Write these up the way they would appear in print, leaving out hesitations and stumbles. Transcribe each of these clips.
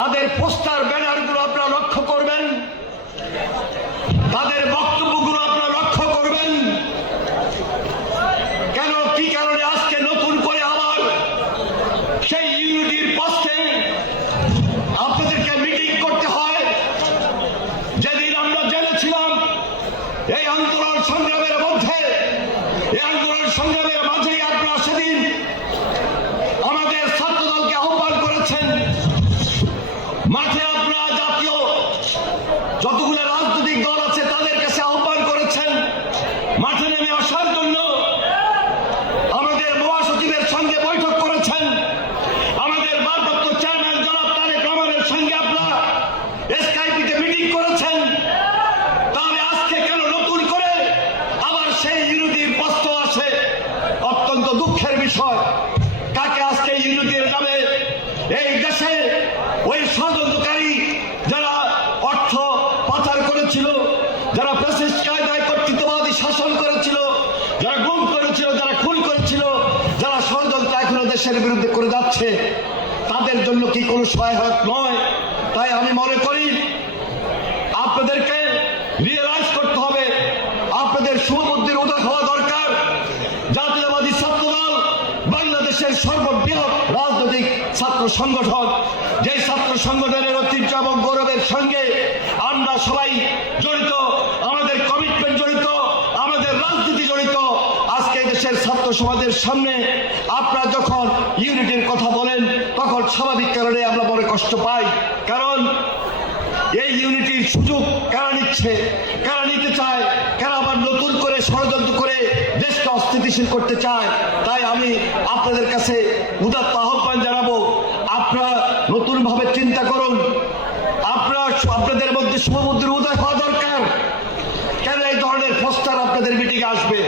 তাদের পোস্টার ব্যানারগুলো আপনারা লক্ষ্য করবেন, তাদের বক্তব্যগুলো আপনারা লক্ষ্য করবেন। কেন, কি কারণে আজকে নতুন করে আবার সেই ইউনিটির পক্ষে আপনাদেরকে মিটিং করতে হয়? যেদিন আমরা জেনেছিলাম এই আন্দোলন সংগ্রামের মধ্যে, এই আন্দোলন সংগ্রামের মাঝেই আপনারা সেদিন আমাদের ছাত্রদলকে আহ্বান করেছেন, মাঠে আপনারা জাতীয় যতগুলো রাজনৈতিক দল আছে তাদের কাছে আহ্বান করেছেন মাঠে নেমে আসার জন্য। আমাদের মহাসচিবের সঙ্গে বৈঠক করেছেন, আমাদের ভারপ্রাপ্ত চেয়ারম্যান জনাব তারেক রহমানের সঙ্গে আপনারা স্কাইপিতে মিটিং করেছেন। তাহলে আজকে কেন নতুন করে আবার সেই ইউনিটির প্রশ্ন আসে? অত্যন্ত দুঃখের বিষয়। কাকে আজকে ইউনিটির নামে এই দেশে ওই ষড়যন্ত্রকারী যারা অর্থ পাচার করেছিল, যারা ফ্যাসিস্ট কায়দায় কর্তৃত্ববাদী শাসন করেছিল, যারা গুম করেছিল, যারা খুন করেছিল, যারা ষড়যন্ত্র এখনো দেশের বিরুদ্ধে করে যাচ্ছে, তাদের জন্য কি কোনো সহায়ক নয়? তাই আমি মনে করি আপনাদেরকে রিয়েলাইজ করতে হবে, আপনাদের শুভবুদ্ধির উদয় হওয়া দরকার। জাতীয়তাবাদী ছাত্রদল বাংলাদেশের সর্ববৃহৎ রাজনৈতিক ছাত্র সংগঠন, যে ছাত্র সংগঠনের ঐতিহ্য এবং গৌরবের সঙ্গে আমরা সবাই জড়িত, আমাদের কমিটমেন্ট জড়িত, আমাদের রাজনীতি জড়িত। আজকে দেশের ছাত্র সমাজের সামনে আপনারা যখন ইউনিটির কথা বলেন তখন স্বাভাবিক কারণে আমরা বড় কষ্ট পাই। কারণ এই ইউনিটির সুযোগ কারা নিচ্ছে, কারা নিতে চায়, কারা আবার নতুন করে ষড়যন্ত্র করে দেশকে অস্থিতিশীল করতে চায়। তাই আমি আপনাদের কাছে উদাত্ত আহ্বান জানাবো, আপনারা নতুন ভাবে চিন্তা করুন। আপনাদের মধ্যে শুভবুদ্ধির উদয় হওয়া দরকার। কেন এই ধরনের পোস্টার আপনাদের মিটিংয়ে আসবে?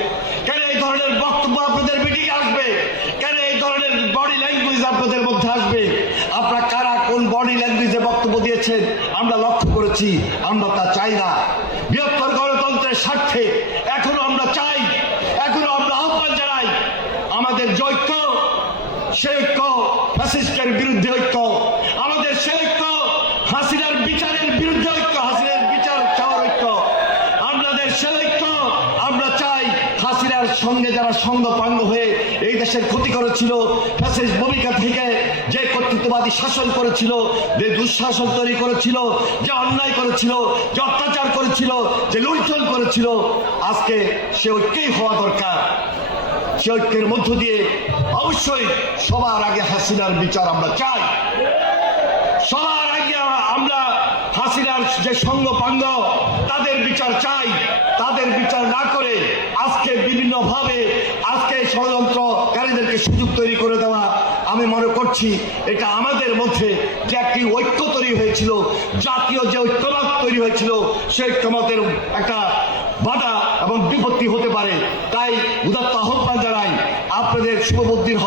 কেন এই ধরনের বক্তব্য আপনাদের মিটিংয়ে আসবে? কেন এই ধরনের বডি ল্যাঙ্গুয়েজ আপনাদের মধ্যে আসবে? আপনারা কারা কোন বডি ল্যাঙ্গুয়েজে বক্তব্য দিয়েছেন আমরা লক্ষ্য করেছি। আমরা তা চাই না। বৃহত্তর গণতন্ত্রের স্বার্থে এখনো আমরা চাই, এখনো আমরা আহ্বান জানাই, আমাদের যে ঐক্য, সে ঐক্য ফ্যাসিস্টের বিরুদ্ধে ঐক্য, আমাদের সে ঐক্য হাসিনার বিচারের বিরুদ্ধে ঐক্য, হাসিনার বিচার চাওয়ার ঐক্য, আমাদের সে ঐক্য। আমরা চাই হাসিনার সঙ্গে যারা সঙ্গপাঙ্গ হয়ে এই দেশের ক্ষতি করেছিল, ফ্যাসিস্ট ভূমিকা থেকে যে কর্তৃত্ববাদী শাসন করেছিল, যে দুঃশাসন তৈরি করেছিল, যে অন্যায় করেছিল, যে অত্যাচার করেছিল, যে লুণ্ঠন করেছিল, আজকে সে ঐক্যই হওয়া দরকার। সে ঐক্যের মধ্য দিয়ে অবশ্যই সবার আগে হাসিনার বিচার আমরা চাই। সবার আগে আমরা হাসিনার যে সঙ্গপাঙ্গ তাদের বিচার চাই। তাদের বিচার না করে আজকে বিভিন্নভাবে আজকে ষড়যন্ত্রকারীদেরকে সুযোগ তৈরি করে দেওয়া, আমি মনে করছি এটা আমাদের মধ্যে যে একটি ঐক্য তৈরি হয়েছিল, জাতীয় যে ঐক্যমত তৈরি হয়েছিল, সেই ঐক্যমতের একটা বাধা এবং বিপত্তি হতে পারে। তাই উদাত্ত আহ্বান জানাই, আপনাদের শুভবুদ্ধির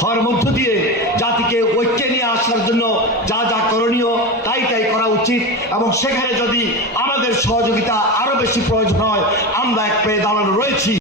হওয়ার মধ্য দিয়ে জাতিকে ঐক্যে নিয়ে আসার জন্য যা যা করণীয় তাই করা উচিত। এবং সেখানে যদি আমাদের সহযোগিতা আরো বেশি প্রয়োজন হয়, আমরা এক পেয়ে দাঁড়ানো রয়েছি।